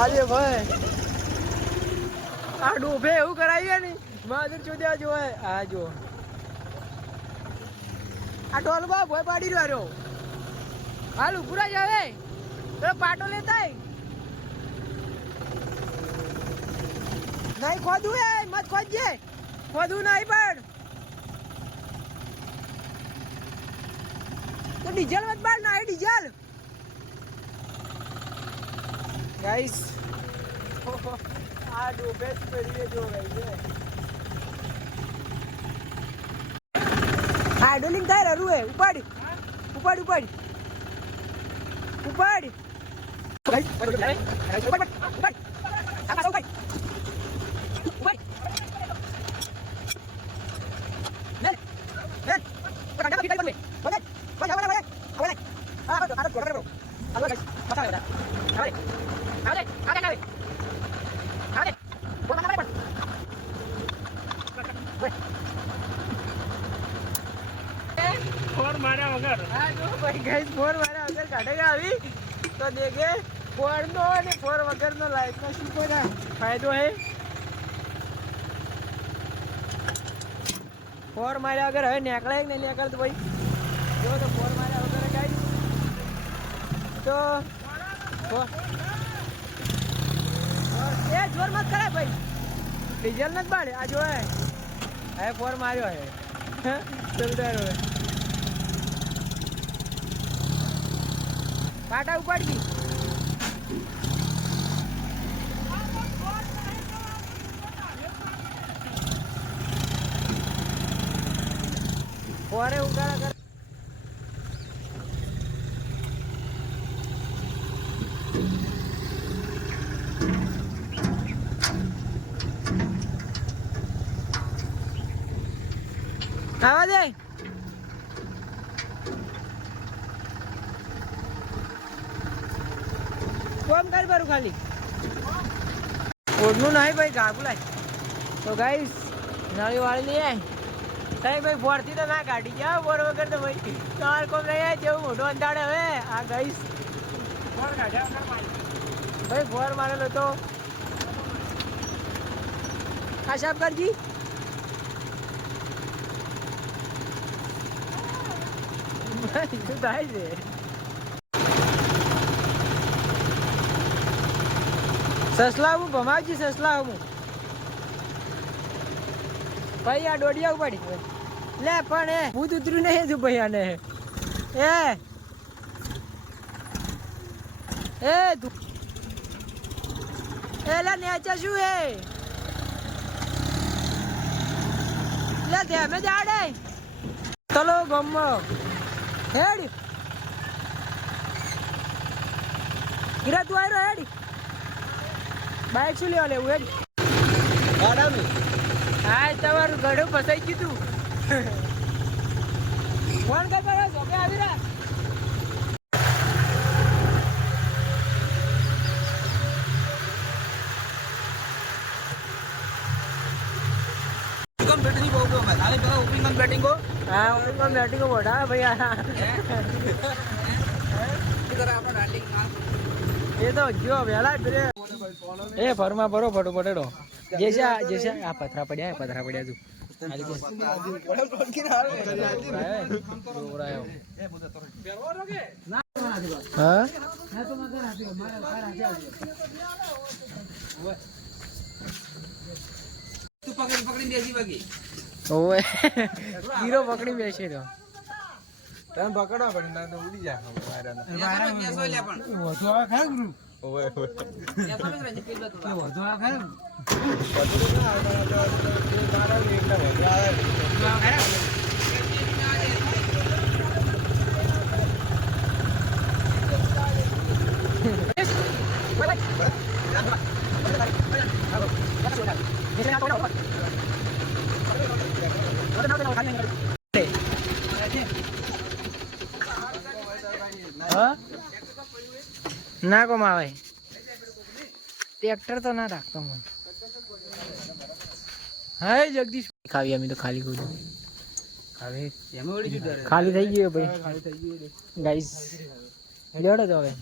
આજે ભાઈ આ ડૂબે એવું કરાવીએ ને માધુર ચોદ્યા જો આ જો. આ ટોલબા ભોય પાડી રહ્યો હાલ ઉપરા જ આવે તો પાટો લેતા નહીં ખોદું એ, મત ખોદજે. ખોદું નહીં પણ. તો ડીઝલ મત બાળ ના ડીઝલ. ગાઈસ આ ડોબે જ પડીએ જો ગાઈસ હાઇડ્રોલિંગ થાય રરુ હે ઉપાડ. ઉપાડ. ઉપાડ ઉપાડ ઉપાડ ઉપાડ ઉપાડ આ પાછો ઉપાડ ઉપાડ લે લે પકડ પકડ પકડ પકડ પકડ પકડ પકડ આ પકડ આ પકડ આ પકડ પકડ આ આવે આવે આવે આવે બોલ મને બોલ ફોર માર્યા વગર. કાઢેગા આવી. તો દેખે ફોર નો અને ફોર વગર નો શું કોઈ ફાયદો હે? ફોર માર્યા વગર હવે નીકળે કે નહીં નીકળે તો ભાઈ? જો તો ફોર માર્યા વગર ગાઈસ તો એ જોર મત કરે ભાઈ. ડીઝલ નથી બાળે. આ જો હે. હવે ફોર માર્યો હે ચલદાર રહો પાટા ઉપાડ ગઈ ફોરે ઉગાડા આવા દે. કોમ કર બરું ખાલી. ઓઢનું નહીં ભાઈ ગાગુ લાય. તો ગાઈસ નળી વાળી લઈ આય. તઈ ભાઈ ફોરથી તો ના કાઢી ગયા બોર વગર તો ભાઈ. તમાર કોમ લઈ આય જેવું મોટો અંધાડે હવે. આ ગાઈસ. ભાઈ ફોર મારેલો તો. આ સાફ કરજી. શું થાય છે સસલા હું ભમાવજી સસલા હું ભાઈ આ દોડિયા ઉપાડી લે, પણ એ ભૂત ઉતર્યું નહીં તું ભાઈ આને એ. એ તું એ, લે, નેચા શું એ? લે ધ્યામે જાડે ચલો ગમો હેડ. હીરા તું આવ્યો હેડ. બાય શું લેવા લેવું હેડ? હા તમારું ઘડું ફસાઈ ગયું તું. કોણ કર બસ હવે આવી રહ્યા હા. ઓપનિંગમાં બેટિંગ વડા ભાઈ આ એ તો જો વેલા એ ફરમા ભરો ફટો પટેડો જેસા જેસા આ પથરા પડ્યા આ પથરા પડ્યા તું. આલી કોણ? ડોબરાયો. હા ઓવે હીરો પકડી બેસે તો તમે પકડો પણ ના તો ઉડી જાય વાયરાનો. વધુ આવે ખરા ગુરુ ઓવે, ઓવે. વધુ આવે ખરા બધું ના આવે, પણ જો- જો તારા ને એટલે વધુ આવે. હા ના કોમ આવે. ટ્રેક્ટર તો ના રાખતો મને. હા જગદીશ. ખાવી અમે તો ખાલી ખાલી? ખાલી થઈ ગયો ભાઈ ગાઈસ લેડો તો હવે.